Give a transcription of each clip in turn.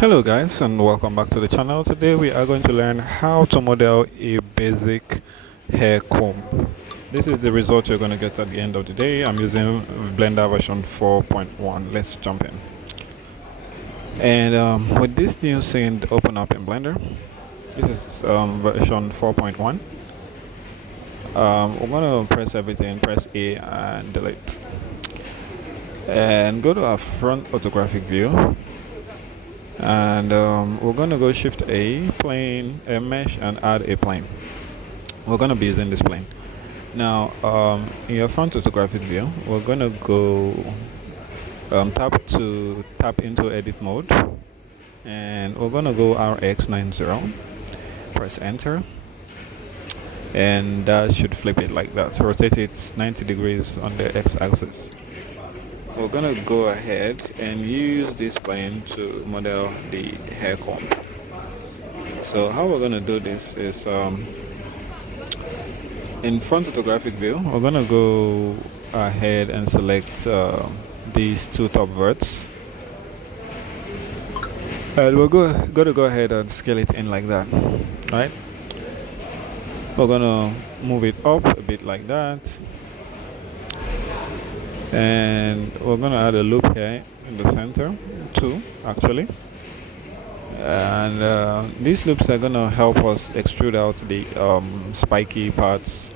Hello guys, and welcome back to the channel. Today we are going to learn how to model a basic hair comb. This is the result you're going to get at the end of the day. I'm using Blender version 4.1. Let's jump in. And with this new scene open up in Blender, this is version 4.1. We're going to press everything, press A and delete, and go to our front photographic view. And we're going to go shift A, plane, a mesh, and add a plane. We're going to be using this plane. Now in your front photographic view, we're going to go tap into edit mode, and we're going to go RX90, press enter, and that should flip it like that. So rotate it 90 degrees on the x-axis. We're gonna go ahead and use this plane to model the hair comb. So how we're gonna do this is in front photographic view, we're gonna go ahead and select these two top verts, and we're gonna go ahead and scale it in like that, right? We're gonna move it up a bit like that, and we're gonna add a loop here in the center too, actually. And these loops are gonna help us extrude out the spiky parts.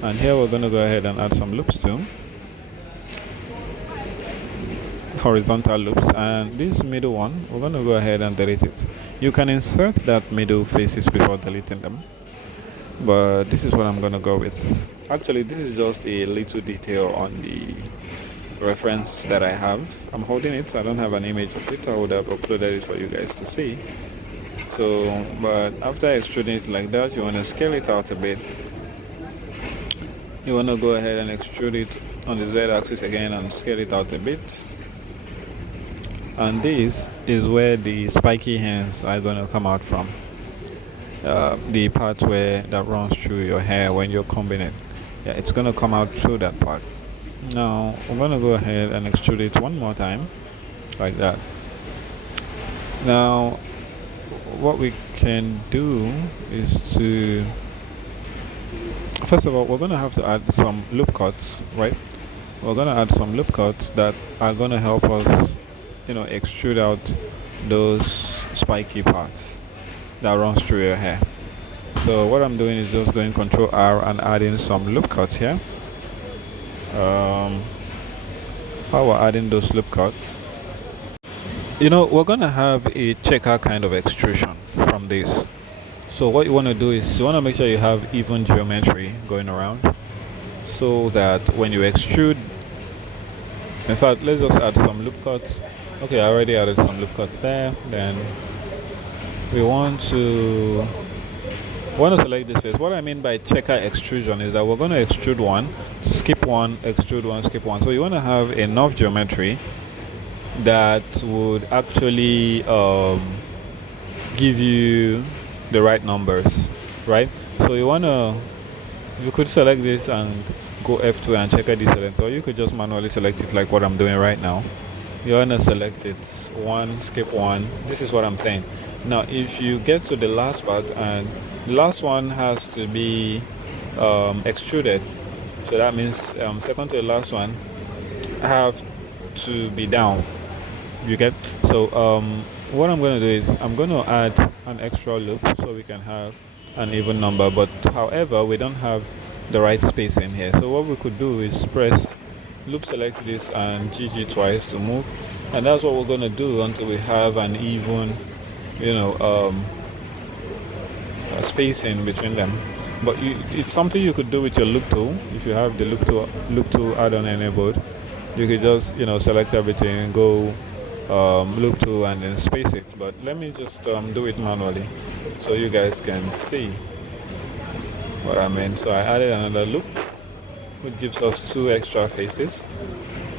And here we're gonna go ahead and add some loops too, horizontal loops. And this middle one, we're gonna go ahead and delete it. You can insert that middle faces before deleting them, but this is what I'm gonna go with. Actually, this is just a little detail on the reference that I have. I'm holding it. I don't have an image of it. I would have uploaded it for you guys to see. So, but after extruding it like that, you want to scale it out a bit. You want to go ahead and extrude it on the z-axis again and scale it out a bit. And this is where the spiky hands are going to come out from. The part where that runs through your hair when you're combing it. Yeah, it's going to come out through that part. Now I'm going to go ahead and extrude it one more time like that. Now what we can do is to, first of all, we're going to have to add some loop cuts, right? We're going to add some loop cuts that are going to help us, extrude out those spiky parts that runs through your hair. So what I'm doing is just going Control R and adding some loop cuts here. How we're adding those loop cuts, we're gonna have a checker kind of extrusion from this. So what you want to do is you want to make sure you have even geometry going around, so that when you extrude, in fact, let's just add some loop cuts. Okay, I already added some loop cuts there. Then we want to select this face. What I mean by checker extrusion is that we're going to extrude one, skip one, extrude one, skip one. So you want to have enough geometry that would actually give you the right numbers, right? So you could select this and go F2 and checker deselect, or you could just manually select it like what I'm doing right now. You want to select it, one, skip one. This is what I'm saying. Now if you get to the last part, and the last one has to be extruded, so that means second to the last one have to be down. You get? So what I'm going to do is I'm going to add an extra loop so we can have an even number, but however we don't have the right space in here. So what we could do is press loop select this and GG twice to move, and that's what we're going to do until we have an even spacing between them. But it's something you could do with your loop tool. If you have the loop tool add-on enabled, you could just select everything and go loop tool and then space it. But let me just do it manually so you guys can see what I mean. So I added another loop, which gives us 2 extra faces.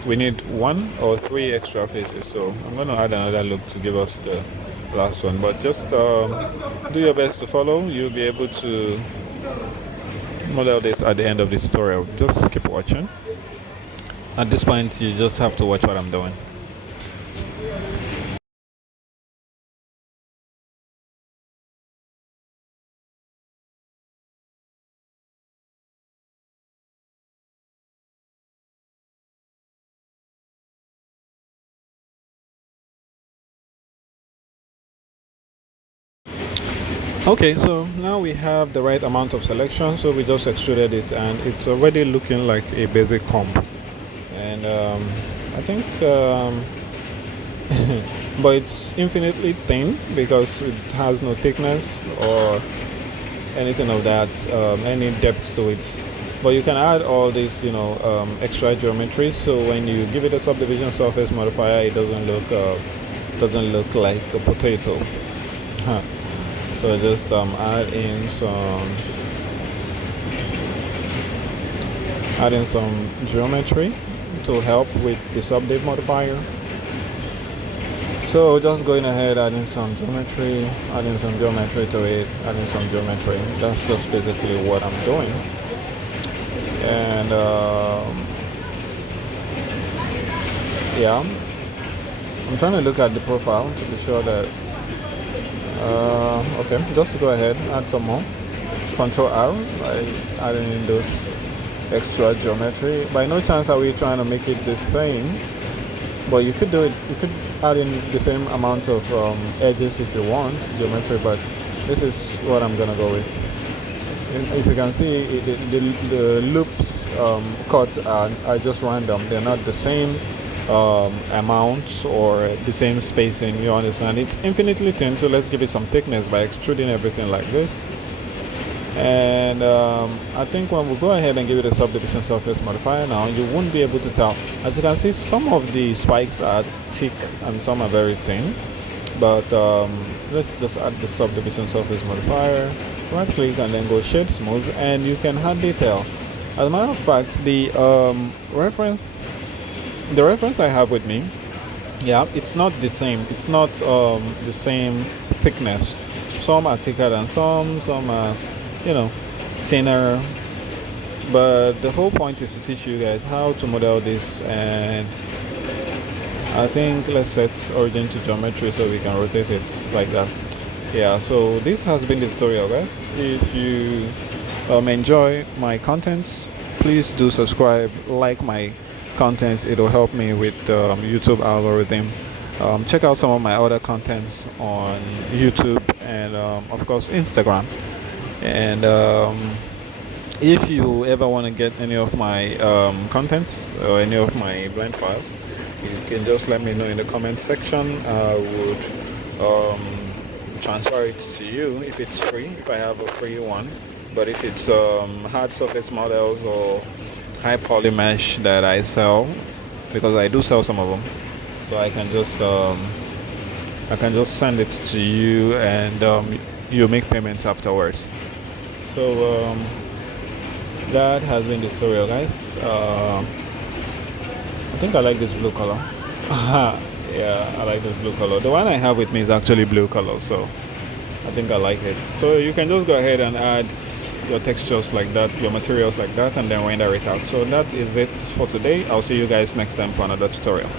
We need 1 or 3 extra faces, so I'm going to add another loop to give us the last one. But just do your best to follow. You'll be able to model this at the end of the tutorial. Just keep watching. At this point you just have to watch what I'm doing. Okay, so now we have the right amount of selection, so we just extruded it and it's already looking like a basic comb. And I think, but it's infinitely thin because it has no thickness or anything of that, any depth to it. But you can add all this, extra geometry. So when you give it a subdivision surface modifier, it doesn't look like a potato. Huh. So just add in some geometry to help with the subdiv modifier. So just going ahead, adding some geometry to it, adding some geometry. That's just basically what I'm doing. And yeah, I'm trying to look at the profile to be sure that okay, just to go ahead, add some more. Control R by adding in those extra geometry. By no chance are we trying to make it the same, but you could do it. You could add in the same amount of edges if you want geometry, but this is what I'm gonna go with. And as you can see, the loops cut are just random. They're not the same amounts or the same spacing. You understand? It's infinitely thin, so let's give it some thickness by extruding everything like this. And I think when we go ahead and give it a subdivision surface modifier now, you won't be able to tell. As you can see, some of the spikes are thick and some are very thin. But let's just add the subdivision surface modifier, right click and then go shade smooth, and you can add detail. As a matter of fact, the reference I have with me, yeah, it's not the same. It's not the same thickness. Some are thicker than some are, thinner. But the whole point is to teach you guys how to model this, and I think let's set origin to geometry so we can rotate it like that. Yeah, so this has been the tutorial, guys. If you enjoy my contents, please do subscribe, like my content. It'll help me with YouTube algorithm. Check out some of my other contents on YouTube and of course Instagram. And if you ever want to get any of my contents or any of my blend files, you can just let me know in the comment section. I would transfer it to you if it's free, if I have a free one. But if it's hard surface models or high poly mesh that I sell, because I do sell some of them, so I can just send it to you, and you make payments afterwards. So that has been the tutorial, guys. I think I like this blue color. Yeah, I like this blue color. The one I have with me is actually blue color, so I think I like it. So you can just go ahead and add your textures like that, your materials like that, and then render it out. So that is it for today. I'll see you guys next time for another tutorial.